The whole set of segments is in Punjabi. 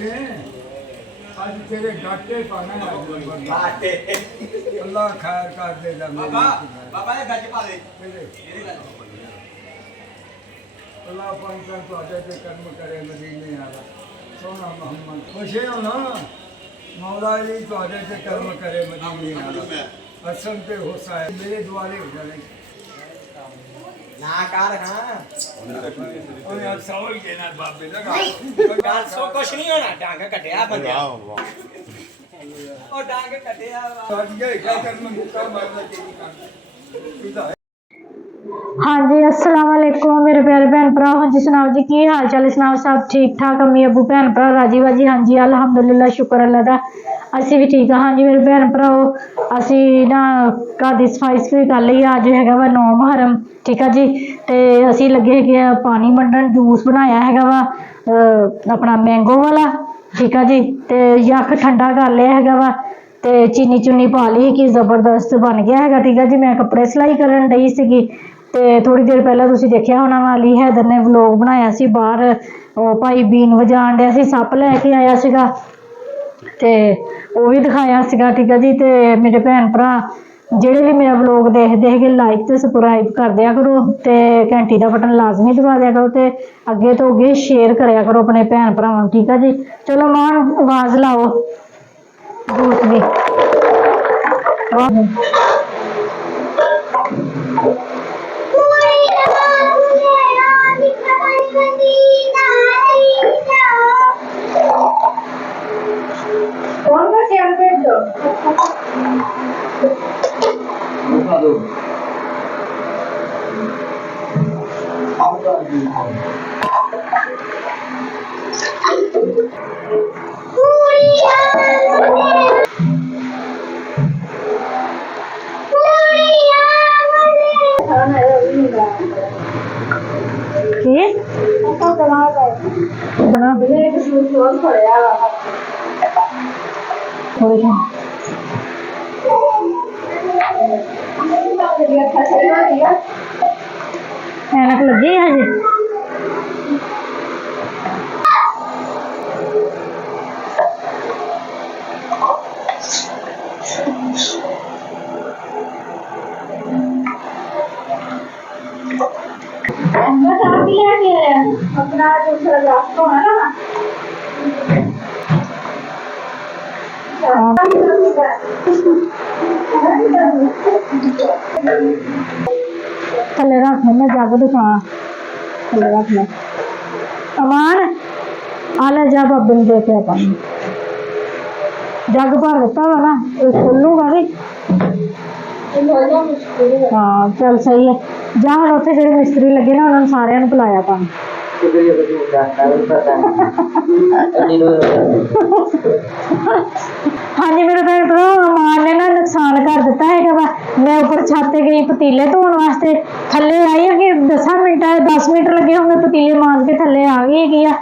बैठे आज तेरे घाटे पाना है घाटे अल्लाह खैर कर दे बाबा बाबा ये गज पा दे अल्लाह पंचन तो आदे पे कर्म करे मदीने आला सोना मोहम्मद खुश हो ना मौला अली तो आदे पे कर्म करे मदीने आला हसन पे होसा है मेरे द्वारे हो जाए ना कार हां और यार सवाल देना बाप बेटा कार सो कुछ नहीं होना डांग कटिया बंदे और डांग कटिया आज ये क्या करना मुक्का मारना चाहिए काम हाँ जी अस्सलाम वालेकुम मेरे प्यारे भैन भरा। हाँ जी सुनाओ जी की हाल चाल सुनाओ सब ठीक ठाक अम्मी अबू भैन भरा राजी बाजी। हाँ जी अलहमदुलिल्लाह शुक्र अल्लाह दा असी भी ठीक हाँ जी मेरे भैन भराओ असी ना घर की सफाई सफाई कर ली अज है वा 9 मुहर्रम ठीक है जी। तो असी लगे है पानी वंडन जूस बनाया है वा अपना मैंगो वाला ठीक है जी। तो यख ठंडा कर लिया है वा तो चीनी चुनी पा ली कि जबरदस्त बन गया है ठीक है जी। मैं कपड़े सिलाई करन डई सी तो थोड़ी देर पहले तुसीं देखिया होना वाली हैदर ने व्लॉग बनाया सी बाहर भाई बीन वजान दिया सी सप लैके आया सीगा ते वो भी दिखाया सीगा ठीक है जी। तो मेरे भैन भरा ਜਿਹੜੇ भी मेरा व्लॉग देखते हैं लाइक तो सबसक्राइब कर दिया करो तो घंटी का बटन लाजमी दबा दिया करो तो अगे तो अगे शेयर कराया करो अपने भैन भरावां ठीक है जी। चलो मां आवाज़ लाओ दूसरी कौन सा शेयर भेज दो ऐनक लगी हजे अपना दूसरा ग्लास तो है ना थले रख मैं जग दिखा थले रख ले अमान आले जा बाबे ने दे के पानी जग भर दिता वा ना खोलूगा भी हाँ चल सही है जा हम उत्थे जो मिस्त्री लगे ना उन्होंने सारे पिलाया पानी हाँ जी मेरे भैन भरा अमान ने ना नुकसान कर दिता है मैं ऊपर छत गई पतीले धोने वास्ते थले आई है कि 10 मिनट लगे होंगे पतीले मांज के थले आ गई है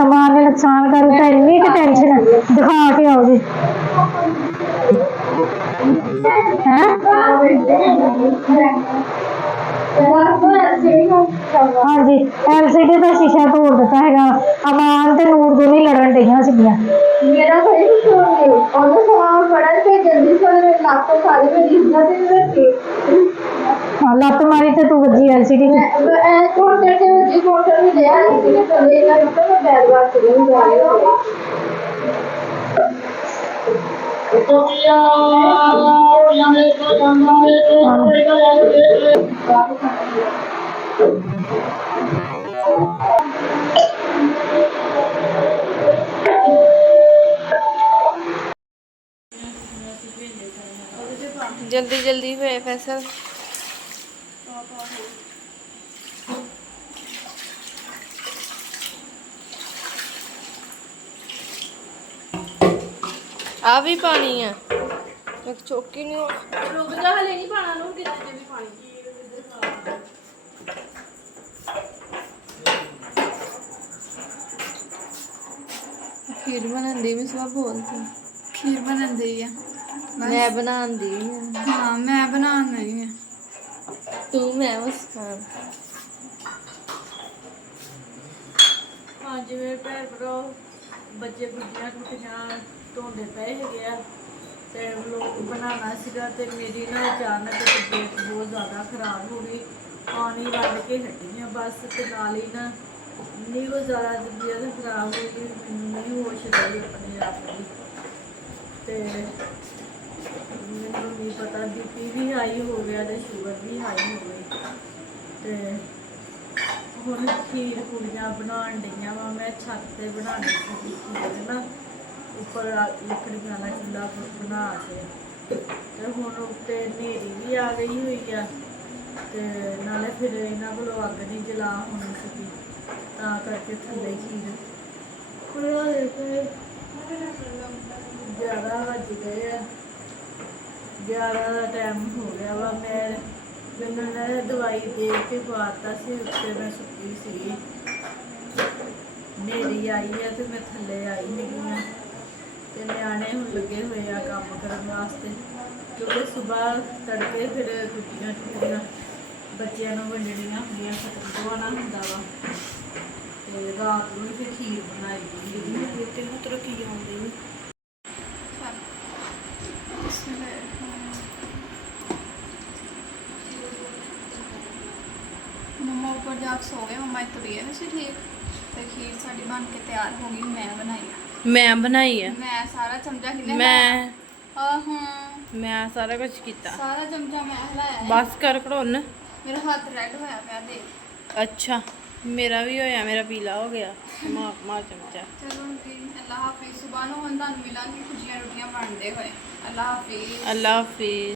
अमान ने नुकसान कर दिता इन्नी कि टेंशन दिखा के आओ जी हाँ जी LCD का शीशा तोड़ दिता है अमान ते नूर दोनों लड़न डईयां सीगियां मेरा सही ਉਹਨੂੰ ਸਵਾਲ ਪੜਨ ਤੇ ਜਲਦੀ ਸਾਰੇ ਲੱਤ ਸਾਰੇ में दिखदा ते रखे हां ਲੱਤ मारी ਤੇ तू ਵੱਜੀ LCD में ए कौन करके जी मोटर में दे LCD तो लेगा तो मैं बैग वास नहीं जा रही तो किया या मेरे को जानना है जल्दी जल्दी हुए फैसल आ भी पानी है एक चौकी नहीं रुक जा हले नहीं पाना नु कितने भी पानी खीर बनांदी मैं सब बोलती खीर बनांदी है मैं बनांदी हाँ मैं बनाना ही है तू मैं बस हाँ जी मेरे भैन भरा ਬੱਚੇ ਗੁੱਡੀਆਂ ਟੁੱਟੀਆਂ ਧੋਂਦੇ ਪਏ ਹੈਗੇ ਆ ਤੇ ਲੋਕ ਬਣਾਉਣਾ ਸੀਗਾ ਤੇ ਮੇਰੀ ਨਾ ਅਚਾਨਕ ਤਬੀਅਤ ਬਹੁਤ ਜ਼ਿਆਦਾ ਖਰਾਬ ਹੋ ਗਈ। ਪਾਣੀ ਵੱਢ ਕੇ ਹਟੀ ਆ ਬਸ ਤੇ ਨਾਲ ਹੀ ਨਾ ਇੰਨੀ ਕੁ ਜ਼ਿਆਦਾ ਤਬੀਅਤ ਖਰਾਬ ਹੋ ਗਈ, ਮੈਨੂੰ ਨਹੀਂ ਹੋਸ਼ ਰਹੀ ਆਪਣੇ ਆਪ ਦੀ। ਤੇ ਮੈਨੂੰ ਨਹੀਂ ਪਤਾ BP ਵੀ ਹਾਈ ਹੋ ਗਿਆ ਤੇ ਸ਼ੂਗਰ ਵੀ ਹਾਈ ਹੋ ਗਈ। ਤੇ ਹੁਣ ਖੀਰ ਕੁੜੀਆਂ ਬਣਾਉਣ ਡਈਆਂ ਵਾ। ਮੈਂ ਛੱਤ ਤੇ ਬਣਾਉਣੀ ਸੀ ਖੀਰ ਨਾ, ਉੱਪਰ ਲੱਕੜੀਆਂ ਦਾ ਚੁੱਲ੍ਹਾ ਬਣਾ ਕੇ। ਤੇ ਹੁਣ ਉੱਤੇ ਹਨੇਰੀ ਵੀ ਆ ਗਈ ਹੋਈ ਆ ਤੇ ਨਾਲੇ ਫਿਰ ਇਹਨਾਂ ਕੋਲੋਂ ਅੱਗ ਨਹੀਂ ਜਲਾ ਹੋਣੀ ਸੀਗੀ, ਤਾਂ ਕਰਕੇ ਥੱਲੇ ਖੀਰ ਬਣਾ ਦਿੱਤੇ। 11 ਵੱਜ ਗਏ ਆ, 11 ਦਾ ਟਾਈਮ ਹੋ ਗਿਆ ਵਾ। ਮੈਨੂੰ ਨਾ ਦਵਾਈ ਦੇ ਕੇ ਪਾਤਾ ਸੀ ਉੱਤੇ, ਮੈਂ ਸੁੱਤੀ ਸੀ। ਹਨੇਰੀ ਆਈ ਆ ਤੇ ਮੈਂ ਥੱਲੇ ਆਈ ਹੈਗੀ ਆ ਤੇ ਨਿਆਣੇ ਹੁਣ ਲੱਗੇ ਹੋਏ ਆ ਕੰਮ ਕਰਨ ਵਾਸਤੇ, ਕਿਉਂਕਿ ਸੁਬਾਹ ਤੜਕੇ ਫਿਰ ਗੁੱਡੀਆਂ ਟੁੱਟੀਆਂ ਬੱਚਿਆਂ ਨੂੰ ਵੰਡਣੀਆਂ ਹੁੰਦੀਆਂ, ਖਤਮ ਦਵਾਉਣਾ ਹੁੰਦਾ ਵਾ ਤੇ ਰਾਤ ਨੂੰ ਫਿਰ ਖੀਰ ਬਣਾਈ ਦੀ ਤੇ ਮਤਲਬ ਕੀ ਆਉਂਦੀ मम्मा ऊपर जाके सो गए। मम्मा की तबीयत नहीं सी ठीक तो खीर साड़ी बन के तैयार हो गई। मैं बनाई है। ਮੈਂ ਬਣਾਈ ਆ। मैं सारा चमचा किने ਮੈਂ हाँ ਮੈਂ ਸਾਰਾ ਕੁਝ ਕੀਤਾ। सारा चमचा मैं हिलाया है। ਬਸ ਕਰ ਘੜੋਨ। मेरा हाथ रेड होया पिया देख। ਅੱਛਾ ਮੇਰਾ ਵੀ ਹੋਇਆ, ਮੇਰਾ ਪੀਲਾ ਹੋ ਗਿਆ। ਮਾਰ ਚਮਚਾ। चलो जी अल्लाह हाफिज। सुबह ਨੂੰ ਹੁਣ ਤੁਹਾਨੂੰ ਮਿਲਾਂਗੀ ਖੁਜੀਆਂ ਰੋਟੀਆਂ ਬਣਦੇ ਹੋਏ। अल्लाह हाफिज। ਅੱਲਾ ਹਾਫਿਜ਼।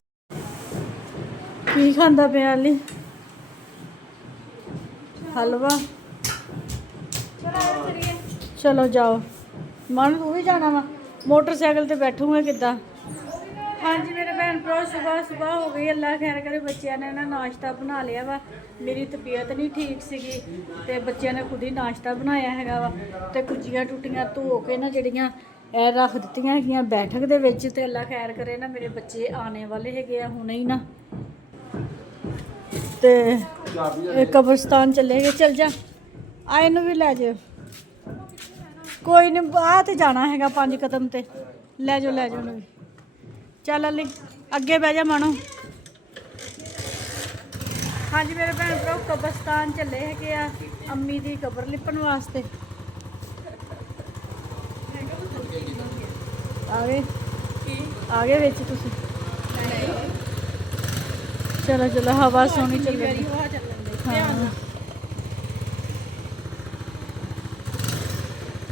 ਕੀ ਖਾਂਦਾ ਪਿਆ ਅਲੀ? ਹਲਵਾ। ਚਲੋ ਜਾਓ। ਮਨ ਤੂੰ ਵੀ ਜਾਣਾ ਵਾ? ਮੋਟਰਸਾਈਕਲ ਤੇ ਬੈਠੂਗਾ ਕਿੱਦਾਂ? ਹਾਂਜੀ ਮੇਰੇ ਭੈਣ ਭਰਾ, ਸੁਬਾਹ ਹੋ ਗਈ। ਅੱਲਾ ਖੈਰ ਕਰੇ। ਬੱਚਿਆਂ ਨੇ ਨਾ ਨਾਸ਼ਤਾ ਬਣਾ ਲਿਆ ਵਾ। ਮੇਰੀ ਤਬੀਅਤ ਨਹੀਂ ਠੀਕ ਸੀਗੀ ਤੇ ਬੱਚਿਆਂ ਨੇ ਖੁਦ ਹੀ ਨਾਸ਼ਤਾ ਬਣਾਇਆ ਹੈਗਾ ਵਾ ਤੇ ਕੁੱਜੀਆਂ ਟੁੱਟੀਆਂ ਧੋ ਕੇ ਨਾ ਜਿਹੜੀਆਂ ਇਹ ਰੱਖ ਦਿੱਤੀਆਂ ਹੈਗੀਆਂ ਬੈਠਕ ਦੇ ਵਿੱਚ। ਤੇ ਅੱਲਾ ਖੈਰ ਕਰੇ ਨਾ ਮੇਰੇ ਬੱਚੇ ਆਣੇ ਵਾਲੇ ਹੈਗੇ ਆ ਹੁਣੇ ਹੀ ਨਾ, ਤੇ ਇਹ ਕਬਰਸਤਾਨ ਚੱਲੇ ਗਏ। ਚੱਲ ਜਾ, ਆ ਇਹਨੂੰ ਵੀ ਲੈ ਜਾਓ। ਕੋਈ ਨਹੀਂ, ਆ ਤੇ ਜਾਣਾ ਹੈਗਾ 5 ਕਦਮ ਤੇ। ਲੈ ਜਾਓ ਉਹਨੂੰ ਵੀ। ਚੱਲ ਅਲੀ ਅੱਗੇ ਬਹਿ ਜਾ ਮਾਣੋ। ਹਾਂਜੀ ਮੇਰੇ ਭੈਣ ਭਰਾ, ਕਬਰਸਤਾਨ ਚੱਲੇ ਹੈਗੇ ਆ ਅੰਮੀ ਦੀ ਕਬਰ ਲਿਪਣ ਵਾਸਤੇ। ਆ ਗਏ ਵਿੱਚ ਤੁਸੀਂ? ਚਲੋ ਹਵਾ ਸੋਹਣੀ ਚੱਲੇਗੀ। ਹਾਂ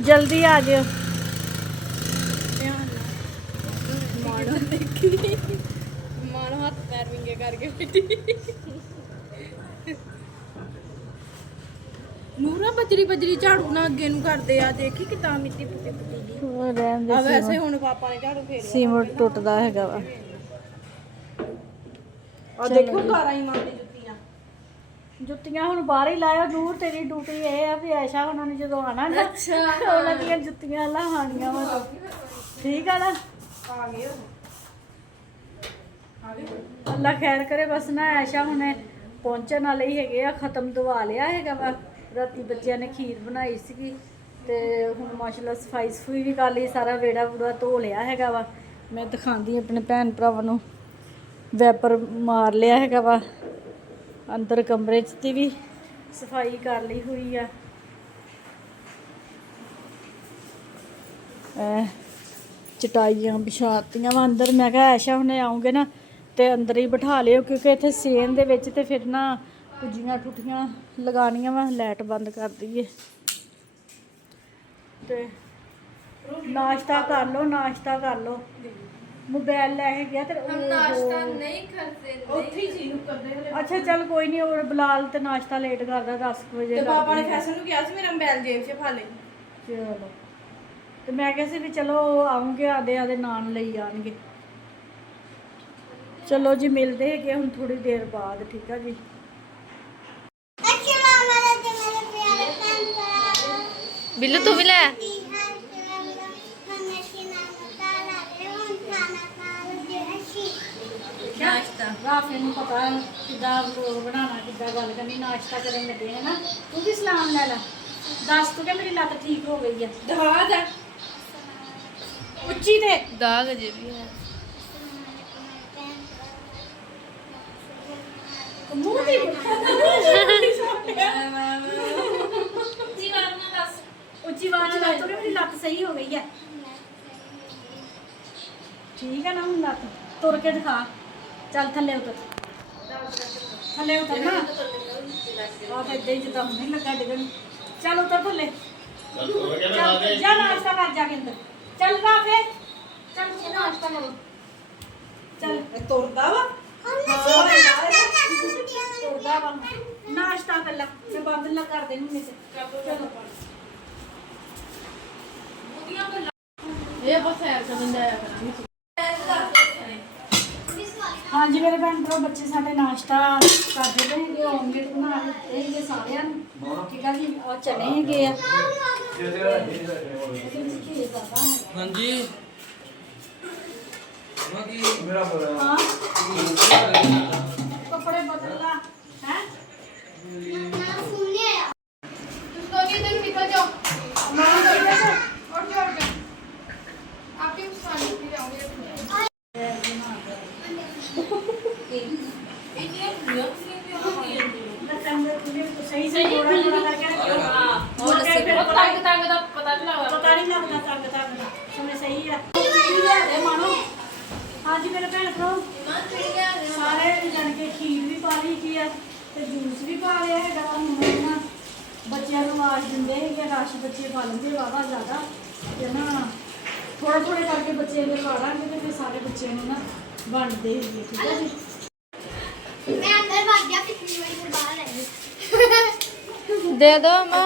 ਜਲਦੀ ਆ ਜਿਓ। ਮਾਣੋ ਹੱਥ ਪੈਰ ਵਿੰਗੇ ਕਰਕੇ ਬੈਠੀ। ਨੂਰਾ ਬਜਰੀ ਝਾੜੂ ਨਾ ਅੱਗੇ ਨੂੰ ਕਰਦੇ ਆ। ਦੇਖੀ ਕਿਦਾਂ ਮਿੱਟੀ ਪੁੱਟੀ ਦੀ ਰਹਿਣ ਦੇ। ਆ। ਵੈਸੇ ਹੁਣ ਪਾਪਾ ਨੇ ਝਾੜੂ ਫੇਰਿਆ। ਸੀਮਟ ਟੁੱਟਦਾ ਹੈਗਾ ਵਾ। ਆ ਦੇਖੋ ਕਾਰਾਂ ਹੀ ਮਾਰਦੀ ਜੁੱਤੀਆਂ ਹੁਣ ਬਾਹਰ ਹੀ ਲਾਇਆ। ਦੂਰ ਤੇਰੀ ਡਿਊਟੀ ਇਹ ਆ ਵੀ ਐਸ਼ਾ ਉਹਨਾਂ ਨੇ ਜਦੋਂ ਆਣਾ ਨਾ ਉਹਨਾਂ ਦੀਆਂ ਜੁੱਤੀਆਂ ਲਾਹਾਣੀਆਂ ਵਾ। ਠੀਕ ਆ ਨਾ? ਆ ਗਏ ਅੱਲਾ ਖੈਰ ਕਰੇ। ਬਸ ਨਾ ਐਸ਼ਾ ਹੁਣੇ ਪਹੁੰਚਣ ਵਾਲੇ ਹੀ ਹੈਗੇ ਆ। ਖਤਮ ਦਵਾ ਲਿਆ ਹੈਗਾ ਵਾ। ਰਾਤੀ ਬੱਚਿਆਂ ਨੇ ਖੀਰ ਬਣਾਈ ਸੀਗੀ ਤੇ ਹੁਣ ਮਾਸ਼ਾਅੱਲਾ ਸਫਾਈ ਸਫੂਈ ਵੀ ਕਰ ਲਈ। ਸਾਰਾ ਵੇੜਾ ਵੂੜਾ ਧੋ ਲਿਆ ਹੈਗਾ ਵਾ। ਮੈਂ ਦਿਖਾਉਂਦੀ ਆਪਣੇ ਭੈਣ ਭਰਾਵਾਂ ਨੂੰ। ਵੈਪਰ ਮਾਰ ਲਿਆ ਹੈਗਾ ਵਾ। ਅੰਦਰ ਕਮਰੇ 'ਚ ਦੀ ਵੀ ਸਫਾਈ ਕਰ ਲਈ ਹੋਈ ਆ। ਚਟਾਈਆਂ ਵਿਛਾਤੀਆਂ ਵਾ ਅੰਦਰ। ਮੈਂ ਕਿਹਾ ਐਸ਼ਾ ਹੁਣੇ ਆਉਂਗੇ ਨਾ ਤੇ ਅੰਦਰ ਹੀ ਬਿਠਾ ਲਿਓ, ਕਿਉਂਕਿ ਇੱਥੇ ਸੇਨ ਦੇ ਵਿੱਚ ਤੇ ਫਿਰ ਨਾ ਕੁੱਜੀਆਂ ਟੁੱਟੀਆਂ ਲਗਾਉਣੀਆਂ ਵਾ। ਲਾਈਟ ਬੰਦ ਕਰ ਦਈਏ ਤੇ ਨਾਸ਼ਤਾ ਕਰ ਲਓ। मोबाइल ले गया ते हम नाश्ता नहीं करते ਉੱਥੇ ਹੀ ਸੀ ਨੂੰ ਕਰਦੇ ਹਲੇ। अच्छा चल कोई नहीं। और बिलाल ते नाश्ता लेट करदा 10 बजे ਤੇ ਪਾਪਾ ਨੇ ਫੈਸ਼ਨ ਨੂੰ ਕਿਹਾ ਸੀ ਮੇਰਾ ਮੋਬਾਈਲ ਜੇਬ 'ਚ ਪਾ ਲੈ। चलो ਤੇ ਮੈਂ ਕਿਹਾ ਸੀ ਵੀ ਚਲੋ ਆਉਂਗੇ ਆਦੇ ਨਾਨ ਲਈ ਆਣਗੇ। ਚਲੋ ਜੀ ਮਿਲਦੇ ਹੈਗੇ ਹੁਣ ਥੋੜੀ ਦੇਰ ਬਾਅਦ। ਠੀਕ ਆ ਜੀ। ਬਿੱਲੂ ਤੂੰ ਵੀ ਲੈ। नाश्ता राफे ਨੂੰ ਪਤਾ ਕਿੱਦਾਂ ਵਲੋਗ ਬਣਾਉਣਾ, ਕਿੱਦਾਂ ਗੱਲ ਕਰਨੀ। ਨਾਸ਼ਤਾ ਕਰਨ ਲੱਗੇ ਹੈ ਨਾ। ਤੂੰ ਵੀ ਸਲਾਮ ਲੈ ਲੈ। ਦੱਸ ਤੂੰ ਕਿ ਮੇਰੀ ਲੱਤ ਠੀਕ ਹੋ ਗਈ ਆ। ਦਵਾ ਜਾ। ਉੱਚੀ ਤੇ ਦਾਗ ਅਜੇ ਵੀ ਹੈ। ਮੂੰਹ ਦੀ ਉੱਚੀ ਆਵਾਜ਼ ਨਾਲ ਦੱਸ ਮੇਰੀ ਲੱਤ ਸਹੀ ਹੋ ਗਈ ਹੈ। ਠੀਕ ਹੈ ਨਾ ਹੁਣ ਲੱਤ ਤੁਰ ਕੇ ਦਿਖਾ। ਚੱਲ ਥੱਲੇ ਉਤਰ, ਥੱਲੇ ਉਤਰ ਨਾ। ਆਹ ਤਾਂ ਏਦਾਂ ਹੀ ਜਿੱਦਾਂ ਹੁਣ ਨਹੀਂ ਲੱਗਾ ਡਿੱਗਣ। ਚੱਲ ਉਤਰ ਥੱਲੇ, ਚੱਲ ਜਾ ਨਾਸ਼ਤਾ ਕਰ ਜਾ ਕੇ ਅੰਦਰ। ਚੱਲ ਰਾਫੇ, ਚੱਲ ਤੁਸੀਂ ਨਾਸ਼ਤਾ ਕਰੋ। ਚੱਲ ਤੁਰਦਾ ਵਾ ਤੁਰਦਾ ਵਾ ਨਾਸ਼ਤਾ ਕਰ ਲੈ। ਮੈਂ ਬੰਦ ਨਾ ਕਰ ਦੇ ਮਹੀਨੇ ਚ। ਚਲੋ ਇਹ ਬਸ ਐਰ ਕਰਨ ਦਾ ਕਰਾਂਗੇ। ਹਾਂਜੀ ਮੇਰੇ ਭੈਣ ਭਰਾ ਬੱਚੇ ਸਾਡੇ ਨਾਸ਼ਤਾ ਕਰਦੇ ਪਏ ਹੈਗੇ। ਆਮਲੇਟ ਬਣਾ ਦਿੱਤੇ ਹੈਗੇ ਸਾਰਿਆਂ ਨੂੰ। ਠੀਕ ਆ ਜੀ, ਆ ਚਨੇ ਹੈਗੇ ਆ। ਹਾਂਜੀ ਮੇਰਾ ਬੜਾ ਹਾਂ ਕੱਪੜੇ ਬਦਲ ਲਾ ਹੈ। उसको भी इधर निकल जाओ और जाओ आप ही पानी पी जाओगे सही सही थोड़ा करके ਹੋਰ ਲੱਸੀ ਬਹੁਤ ਤੰਗ ਦਾ ਪਤਾ ਨਹੀਂ ਲੱਗਦਾ। ਪਤਾ ਨਹੀਂ ਲੱਗਦਾ ਤੰਗ ਤੰਗ ਦਾ ਸਮੇਂ ਸਹੀ ਆ। ਕੀ ਲਿਆ ਦੇ ਮਾਣੋ। ਹਾਂਜੀ ਮੇਰੇ ਭੈਣ ਭਰਾ ਸਾਰੇ ਜਾਣ ਕੇ ਖੀਰ ਵੀ ਪਾ ਲਈ ਕੀ ਆ ਤੇ ਜੂਸ ਵੀ ਪਾ ਲਿਆ ਹੈਗਾ। ਹੁਣ ਨਾ ਬੱਚਿਆਂ ਨੂੰ ਆਵਾਜ਼ ਦਿੰਦੇ ਹੈਗੇ। ਰਸ਼ ਬੱਚੇ ਖਾ ਲੈਂਦੇ ਵਾਵਾ ਜ਼ਿਆਦਾ ਤੇ ਨਾ ਥੋੜਾ ਥੋੜੇ ਕਰਕੇ ਬੱਚੇ ਦੇ ਖਾ ਲਾਂਗੇ ਤੇ ਫਿਰ ਸਾਰੇ ਬੱਚਿਆਂ ਨੂੰ ਨਾ ਵੰਡਦੇ ਹੈਗੇ। ਠੀਕ ਹੈ ਜੀ। मैं अंदर भाग गया पिछली बार से बाहर आई ਦੇ ਦੋ ਅਮਾ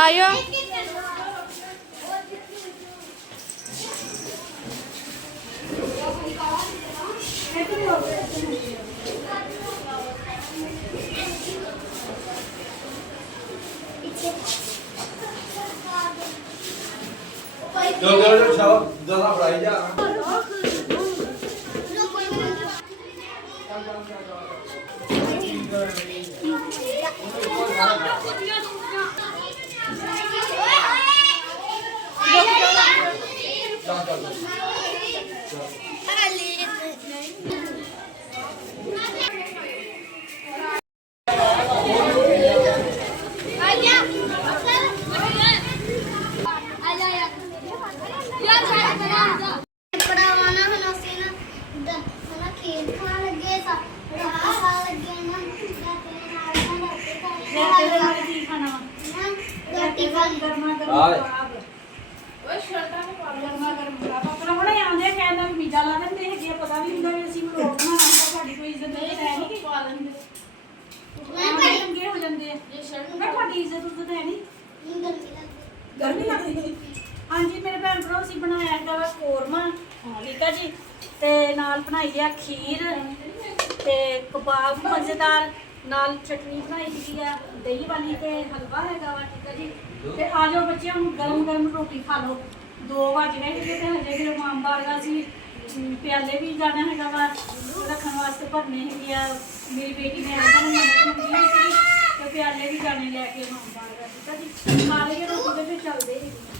ਆਇਓ। ਜੋ ਸ਼ਾਬ ਦਦਾ ਫੜਾਈ ਜਾ ਤੇਰੇ ਨਾਲ ਕੀ ਖਾਣਾ ਵਾ? ਗਰਮਾ ਗਰਮ ਖਰਾਬ ਓਏ ਸ਼ਰਟਾਂ ਨੂੰ ਪਾ ਗਰਮਾ ਗਰਮ ਖਰਾਬ ਆਪਣਾ ਹੁਣੇ ਆਉਂਦੇ ਕਹਿੰਦਾ ਵੀ ਪੀਜ਼ਾ ਲਾ ਦਿੰਦੇ ਹੈਗੇ ਆ। ਪਤਾ ਵੀ ਹੁੰਦਾ ਵੀ ਅਸੀਂ ਵਲੋਗ ਬਣਾਉਣਾ ਹੁੰਦਾ। ਸਾਡੀ ਕੋਈ ਇੱਜ਼ਤ ਨਹੀਂ ਹੈ ਨਹੀਂ ਕਿ ਪਾ ਲੈਂਦੇ। ਚੰਗੇ ਹੋ ਜਾਂਦੇ ਆ। ਇਹ ਸ਼ਰਟ ਮੈਂ ਤੁਹਾਡੀ ਇੱਜ਼ਤ ਉੱਜ਼ਤ ਹੈ ਨਹੀਂ। ਗਰਮੀ ਲੱਗਦੀ। ਹਾਂਜੀ ਮੇਰੇ ਭੈਣ ਭਰਾ ਅਸੀਂ ਬਣਾਇਆ ਹੈਗਾ ਵਾ ਕੋਰਮਾ। ਠੀਕ ਆ ਜੀ। ਤੇ ਨਾਲ ਬਣਾਈ ਆ ਖੀਰ ਤੇ ਕਬਾਬ ਮਜ਼ੇਦਾਰ। ਨਾਲ ਚਟਨੀ ਬਣਾਈ ਹੈਗੀ ਆ ਦਹੀਂ ਵਾਲੀ ਤੇ ਹਲਵਾ ਹੈਗਾ ਵਾ। ਠੀਕ ਆ ਜੀ। ਤੇ ਆ ਜਾਓ ਬੱਚੇ ਹੁਣ ਗਰਮ ਗਰਮ ਰੋਟੀ ਖਾ ਲਓ। 2 ਵਜ ਗਏ ਹੈਗੇ ਤੇ ਹਜੇ ਫਿਰ ਮਾਮਬਾਰਗਾ ਸੀ ਪਿਆਲੇ ਵੀ ਜਾਣਾ ਹੈਗਾ ਵਾ ਰੱਖਣ ਵਾਸਤੇ ਭਰਨੇ ਹੈਗੇ ਆ। ਮੇਰੀ ਬੇਟੀ ਨੇ ਉਹਨਾਂ ਨੂੰ ਮਦਦ ਮੰਗੀ ਸੀ ਤੇ ਪਿਆਲੇ ਵੀ ਜਾਣੇ ਲੈ ਕੇ ਮਾਮਬਾਰਗਾ। ਠੀਕ ਆ ਜੀ। ਖਾ ਲਈਏ ਰੋਟੀ ਤੇ ਫਿਰ ਚੱਲਦੇ ਹੈਗੇ ਆ।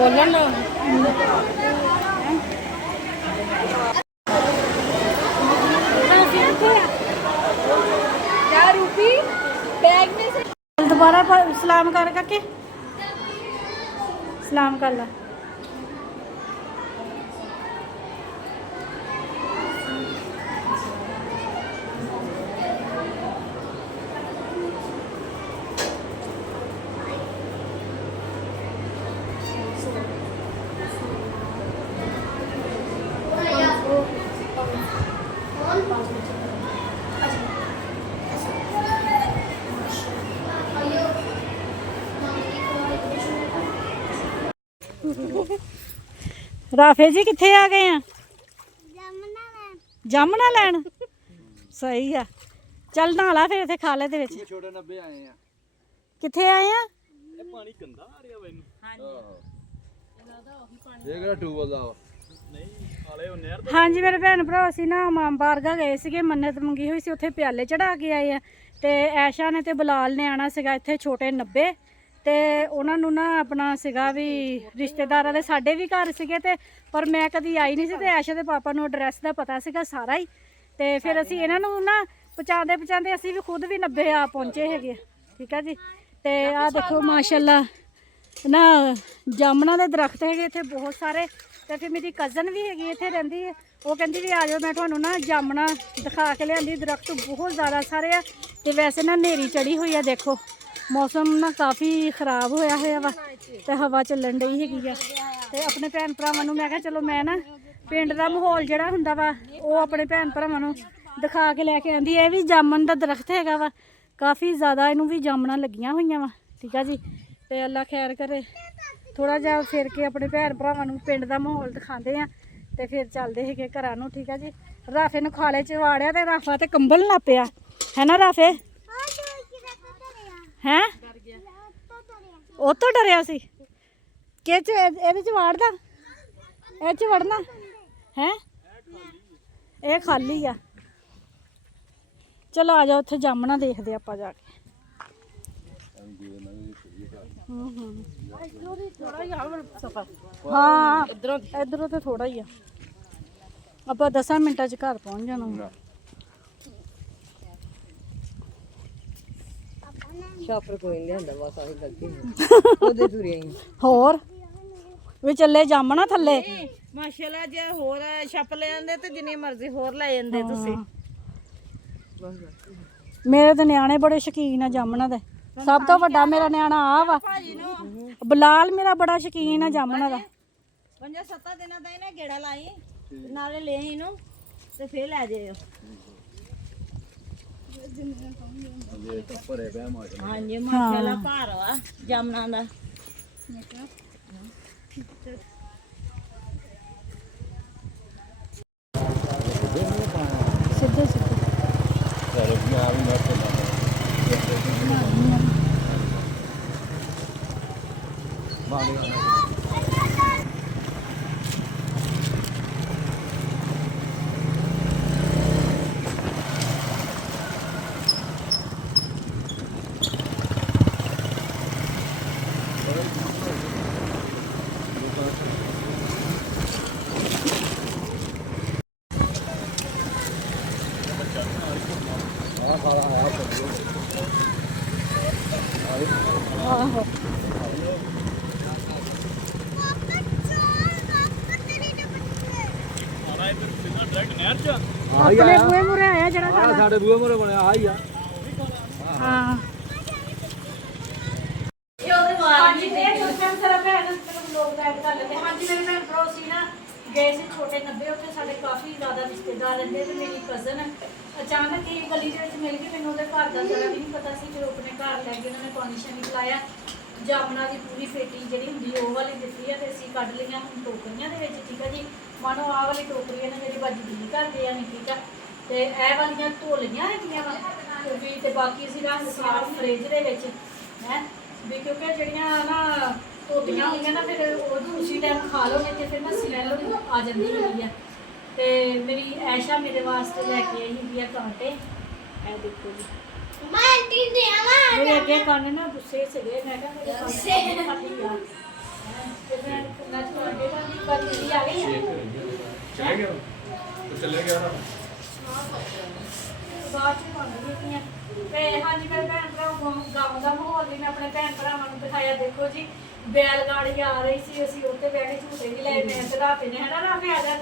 ਬੋਲਣ ਨਾ क्या रूपी बैग में से दोबारा सलाम कर करके सलाम कर ला। ਰਾਫੇ ਜੀ ਕਿੱਥੇ ਆ ਗਏ ਆ? ਜਾਮਣਾ ਲੈਣ। ਸਹੀ ਆ। ਚੱਲ ਨਹਾ ਲਾ ਫਿਰ ਇੱਥੇ ਖਾਲੇ ਦੇ ਵਿੱਚ। ਛੋਟੇ 90 ਆਏ ਆ ਕਿੱਥੇ ਆਏ ਆ? ਪਾਣੀ ਗੰਦਾ ਆ ਰਿਹਾ ਮੈਨੂੰ। ਹਾਂਜੀ ਇਹ ਕਿਹੜਾ ਟੂਬਲ ਦਾ ਵਾ? ਨਹੀਂ ਆਲੇ ਉਹ ਨਹਿਰ ਹਾਂਜੀ ਮੇਰੇ ਭੈਣ ਭਰਾ ਅਸੀਂ ਨਾ ਮਾਂ ਬਾਰਗਾ ਗਏ ਸੀਗੇ, ਮੰਨਤ ਮੰਗੀ ਹੋਈ ਸੀ, ਉੱਥੇ ਪਿਆਲੇ ਚੜਾ ਕੇ ਆਏ ਆ। ਤੇ ਐਸ਼ਾ ਨੇ ਤੇ ਬਲਾਲ ਨੇ ਆਣਾ ਸੀਗਾ ਇੱਥੇ ਛੋਟੇ 90 ਤੇ ਉਹਨਾਂ ਨੂੰ ਨਾ ਆਪਣਾ ਸੀਗਾ ਵੀ ਰਿਸ਼ਤੇਦਾਰਾਂ ਦੇ ਸਾਡੇ ਵੀ ਘਰ ਸੀਗੇ ਤੇ ਪਰ ਮੈਂ ਕਦੀ ਆਈ ਨਹੀਂ ਸੀ ਤੇ ਐਸ਼ਾ ਦੇ ਪਾਪਾ ਨੂੰ ਐਡਰੈਸ ਦਾ ਪਤਾ ਸੀਗਾ ਸਾਰਾ ਹੀ। ਤੇ ਫਿਰ ਅਸੀਂ ਇਹਨਾਂ ਨੂੰ ਨਾ ਪਹੁੰਚਾਉਂਦੇ ਅਸੀਂ ਵੀ ਖੁਦ ਵੀ 90 ਆ ਪਹੁੰਚੇ ਹੈਗੇ, ਠੀਕ ਆ ਜੀ। ਤੇ ਆਹ ਦੇਖੋ ਮਾਸ਼ਾਅੱਲਾ ਨਾ ਜਾਮਣਾ ਦੇ ਦਰਖਤ ਹੈਗੇ ਇੱਥੇ ਬਹੁਤ ਸਾਰੇ। ਤੇ ਫਿਰ ਮੇਰੀ ਕਜ਼ਨ ਵੀ ਹੈਗੀ ਇੱਥੇ ਰਹਿੰਦੀ ਹੈ, ਉਹ ਕਹਿੰਦੀ ਵੀ ਆ ਜਾਓ ਮੈਂ ਤੁਹਾਨੂੰ ਨਾ ਜਾਮਣਾ ਦਿਖਾ ਕੇ ਲਿਆਂਦੀ। ਦਰਖਤ ਬਹੁਤ ਜ਼ਿਆਦਾ ਸਾਰੇ ਆ ਤੇ ਵੈਸੇ ਨਾ ਹਨੇਰੀ ਚੜੀ ਹੋਈ ਆ, ਦੇਖੋ ਮੌਸਮ ਨਾ ਕਾਫੀ ਖ਼ਰਾਬ ਹੋਇਆ ਵਾ ਤੇ ਹਵਾ ਚੱਲਣ ਡਈ ਹੈਗੀ ਆ। ਤੇ ਆਪਣੇ ਭੈਣ ਭਰਾਵਾਂ ਨੂੰ ਮੈਂ ਕਿਹਾ ਚਲੋ ਮੈਂ ਨਾ ਪਿੰਡ ਦਾ ਮਾਹੌਲ ਜਿਹੜਾ ਹੁੰਦਾ ਵਾ ਉਹ ਆਪਣੇ ਭੈਣ ਭਰਾਵਾਂ ਨੂੰ ਦਿਖਾ ਕੇ ਲੈ ਕੇ ਆਂਦੀ। ਇਹ ਵੀ ਜਾਮਣ ਦਾ ਦਰਖਤ ਹੈਗਾ ਵਾ, ਕਾਫੀ ਜ਼ਿਆਦਾ ਇਹਨੂੰ ਵੀ ਜਾਮਣਾ ਲੱਗੀਆਂ ਹੋਈਆਂ ਵਾ, ਠੀਕ ਆ ਜੀ। ਤੇ ਅੱਲਾ ਖੈਰ ਕਰੇ, ਥੋੜਾ ਜਿਹਾ ਫਿਰ ਕੇ ਆਪਣੇ ਭੈਣ ਭਰਾਵਾਂ ਨੂੰ ਪਿੰਡ ਦਾ ਮਾਹੌਲ ਦਿਖਾਉਂਦੇ ਆ ਤੇ ਫਿਰ ਚੱਲਦੇ ਹੈਗੇ ਘਰਾਂ ਨੂੰ, ਠੀਕ ਆ ਜੀ। ਰਾਫੇ ਨੂੰ ਖਾਲੇ ਚ ਵਾੜਿਆ ਤੇ ਰਾਫਾ ਤੇ ਕੰਬਲ ਨਾ ਪਿਆ ਹੈ ਨਾ ਰਾਫੇ ਹੈ, ਉਹ ਤੋਂ ਡਰਿਆ ਸੀ ਕਿ ਇਹਦੇ ਚ ਵਾੜਦਾ, ਇਹ ਚ ਵੜਨਾ ਹੈ, ਇਹ ਖਾਲੀ ਆ। ਚਲੋ ਆ ਜਾਓ ਉੱਥੇ ਜਾਮਣਾ ਦੇਖਦੇ ਆਪਾਂ ਜਾ ਕੇ। ਹਾਂ ਇਧਰੋਂ ਤੇ ਥੋੜਾ ਹੀ ਆ, ਆਪਾਂ 10 ਮਿੰਟਾਂ ਚ ਘਰ ਪਹੁੰਚ ਜਾਣਾ। ਸ਼ਾਪਰ ਕੋਈ ਨਹੀਂ ਹੁੰਦਾ, ਬਸ ਆਹੀ ਗਲਤੀ ਉਹਦੇ ਤੁਰੇ ਆਈ ਹੋਰ ਵੀ ਚੱਲੇ ਜਾਮਣਾ ਥੱਲੇ। ਮਾਸ਼ਾਅੱਲਾ ਜੇ ਹੋਰ ਛੱਪ ਲੈ ਜਾਂਦੇ ਤੇ ਜਿੰਨੀ ਮਰਜ਼ੀ ਹੋਰ ਲੈ ਜਾਂਦੇ ਤੁਸੀਂ। ਮੇਰੇ ਤੇ ਨਿਆਣੇ ਬੜੇ ਸ਼ੌਕੀਨ ਆ ਜਾਮਣਾ ਦੇ, ਸਭ ਤੋਂ ਵੱਡਾ ਮੇਰਾ ਨਿਆਣਾ ਆ ਵਾ ਬਲਾਲ, ਮੇਰਾ ਬੜਾ ਸ਼ੌਕੀਨ ਆ ਜਾਮਣਾ ਦਾ। 5-7 ਦਿਨਾਂ ਦਾ ਇਹਨੇ ਗੇੜਾ ਲਾਈ ਨਾਲੇ ਲੈ ਇਹਨੂੰ ਤੇ ਫੇਰ ਲੈ ਜਾਇਓ। ਹਾਂਜੀ ਮਾਸ਼ਾਅੱਲਾ ਭਾਰ ਵਾ ਜਾਮਣਾ ਦਾ। ਸਿੱਧੇ ਸਿੱਧੇ ਆਹੋ ਆਪਣੇ ਬੂਹੇ ਮੁਰੇ ਆਇਆ ਜਿਹੜਾ ਸਾਡਾ। ਸਾਡੇ ਬੂਹੇ ਮੋਰੇ ਬਣਿਆ ਆ ਹੀ ਆ। ਹਾਂ ਹਾਂਜੀ ਇਹ ਛੋਟੇ ਸਾਰਾ ਭੈਣ ਲੋਕ ਗਾਇਡ ਕਰ ਲੈਂਦੇ। ਹਾਂਜੀ ਮੇਰੇ ਭੈਣ ਭਰਾ ਸੀ ਨਾ ਗਏ ਸੀ ਛੋਟੇ 90, ਉੱਥੇ ਸਾਡੇ ਕਾਫੀ ਜ਼ਿਆਦਾ ਰਿਸ਼ਤੇਦਾਰ ਰਹਿੰਦੇ ਤੇ ਮੇਰੀ ਕਜ਼ਨ ਅਚਾਨਕ ਹੀ ਗਲੀ ਦੇ ਵਿੱਚ ਮਿਲ ਗਈ। ਮੈਨੂੰ ਉਹਦੇ ਘਰ ਦਾ ਜ਼ਰਾ ਵੀ ਨਹੀਂ ਪਤਾ ਸੀ, ਜਦੋਂ ਆਪਣੇ ਘਰ ਲੈ ਕੇ ਉਹਨਾਂ ਨੇ ਪਾਣੀ ਸ਼ਾਨੀ ਪਿਲਾਇਆ। ਜਾਮਣਾ ਦੀ ਪੂਰੀ ਪੇਟੀ ਜਿਹੜੀ ਹੁੰਦੀ ਉਹ ਵਾਲੀ ਦਿੱਤੀ ਆ ਤੇ ਅਸੀਂ ਕੱਢ ਲਈਆਂ ਹੁਣ ਟੋਕਰੀਆਂ ਦੇ ਵਿੱਚ, ਠੀਕ ਆ ਜੀ। ਮਾਨੋ ਆਹ ਵਾਲੀ ਟੋਕਰੀਆਂ ਨੇ ਜਿਹੜੀ ਵੱਜਦੀ ਕਰਦੇ ਆ ਨਹੀਂ, ਠੀਕ ਆ। ਤੇ ਇਹ ਵਾਲੀਆਂ ਧੋ ਲਈਆਂ ਹੈਗੀਆਂ ਵਾ ਵੀ, ਤੇ ਬਾਕੀ ਅਸੀਂ ਰੱਖ ਦਿੱਤੀਆਂ ਫਰਿੱਜ ਦੇ ਵਿੱਚ ਹੈ ਵੀ, ਕਿਉਂਕਿ ਜਿਹੜੀਆਂ ਨਾ ਧੋਤੀਆਂ ਹੋਈਆਂ ਨਾ ਫਿਰ ਉਹ ਉਸੇ ਟਾਈਮ ਖਾ ਲੋਗੇ ਤੇ ਫਿਰ ਨਾ ਸਮੈਲ ਆ ਜਾਂਦੀ ਹੈਗੀ ਆ। ਤੇ ਮੇਰੀ ਐਸ਼ਾ ਮੇਰੇ ਵਾਸਤੇ ਲੈ ਕੇ ਆਈ ਹੈਗੀ ਆ ਕਾਂਟੇ, ਇਹ ਦੇਖੋ ਜੀ। ਮੇਰੇ ਅੱਗੇ ਕੰਨ ਨਾ ਗੁੱਸੇ ਸੀਗੇ, ਮੈਂ ਕਿਹਾ ਮੇਰੇ ਕੰਨ ਫੱਟੀ ਆ ਤੇ ਮੈਂ ਕੰਨਾਂ 'ਚ ਕਾਂਟੇ ਦਾ ਵੀ ਬੰਦੀ ਆ ਗਈ ਆ। ਚੱਲੇ ਗਿਆ ਬਾਅਦ ਚ ਮੰਗਦੀ ਪਈਆਂ ਤੇ ਹਾਂਜੀ ਮੇਰੇ ਭੈਣ ਭਰਾ ਗਾਉਂ ਦਾ ਮਾਹੌਲ ਵੀ ਮੈਂ ਆਪਣੇ ਭੈਣ ਭਰਾਵਾਂ ਨੂੰ ਦਿਖਾਇਆ। ਦੇਖੋ ਜੀ ਬੈਲ ਗਾੜੀ ਆ ਰਹੀ ਸੀ, ਅਸੀਂ ਉੱਤੇ ਬਹਿ ਕੇ ਝੂਟੇ ਵੀ ਲਏ। ਮੈਂ ਤੇ ਰਾਫੇ ਨੇ ਹਨਾ, ਰਾਫੇ ਆ ਜਾ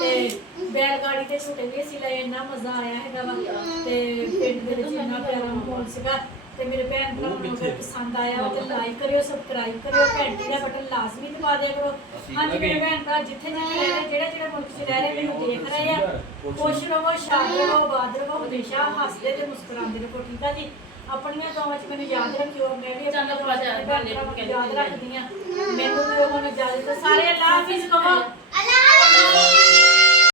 ਤੇ ਬੈਲ ਗਾੜੀ ਤੇ ਝੂਟੇ ਵੀ ਅਸੀਂ ਲਏ, ਇੰਨਾ ਮਜ਼ਾ ਆਇਆ ਹੈਗਾ ਵਾ। ਤੇ ਪਿੰਡ ਦੇ ਵਿੱਚ ਇੰਨਾ ਪਿਆਰਾ ਮਾਹੌਲ ਸੀਗਾ। ਤੇ ਮੇਰੇ ਭੈਣ ਭਰਾਵਾਂ ਨੂੰ ਅਗਰ ਪਸੰਦ ਆਇਆ ਤੇ ਲਾਈਕ ਕਰਿਓ, ਸਬਸਕ੍ਰਾਈਬ ਕਰਿਓ, ਘੰਟੀ ਦਾ ਬਟਨ ਲਾਜ਼ਮੀ ਦਬਾ ਦਿਆ ਕਰੋ। ਹਾਂਜੀ ਮੇਰੇ ਭੈਣ ਭਰਾ ਜਿੱਥੇ ਜਿੱਥੇ ਰਹਿ ਰਹੇ, ਜਿਹੜੇ ਮੁਲਕ 'ਚ ਰਹਿ ਰਹੇ ਮੈਨੂੰ ਦੇਖ ਰਹੇ ਆ, ਖੁਸ਼ ਰਹੋ, ਸ਼ਾਦ ਰਹੋ, ਆਬਾਦ ਰਹੋ, ਹਮੇਸ਼ਾ ਹੱਸਦੇ ਤੇ ਮੁਸਕਰਾਉਂਦੇ ਰਹੋ, ਠੀਕ ਆ ਜੀ। ਆਪਣੀਆਂ ਦੁਆਵਾਂ 'ਚ ਮੈਨੂੰ ਯਾਦ ਰੱਖਿਓ, ਮੈਂ ਵੀ ਆਪਣੀਆਂ ਦੁਆਵਾਂ 'ਚ ਯਾਦ ਰੱਖਦੀ ਹਾਂ। ਮੈਨੂੰ ਦਿਓ ਹੁਣ ਇਜਾਜ਼ਤ, ਸਾਰੇ ਅੱਲਾ ਹਾਫਿਜ਼ ਕਹੋ।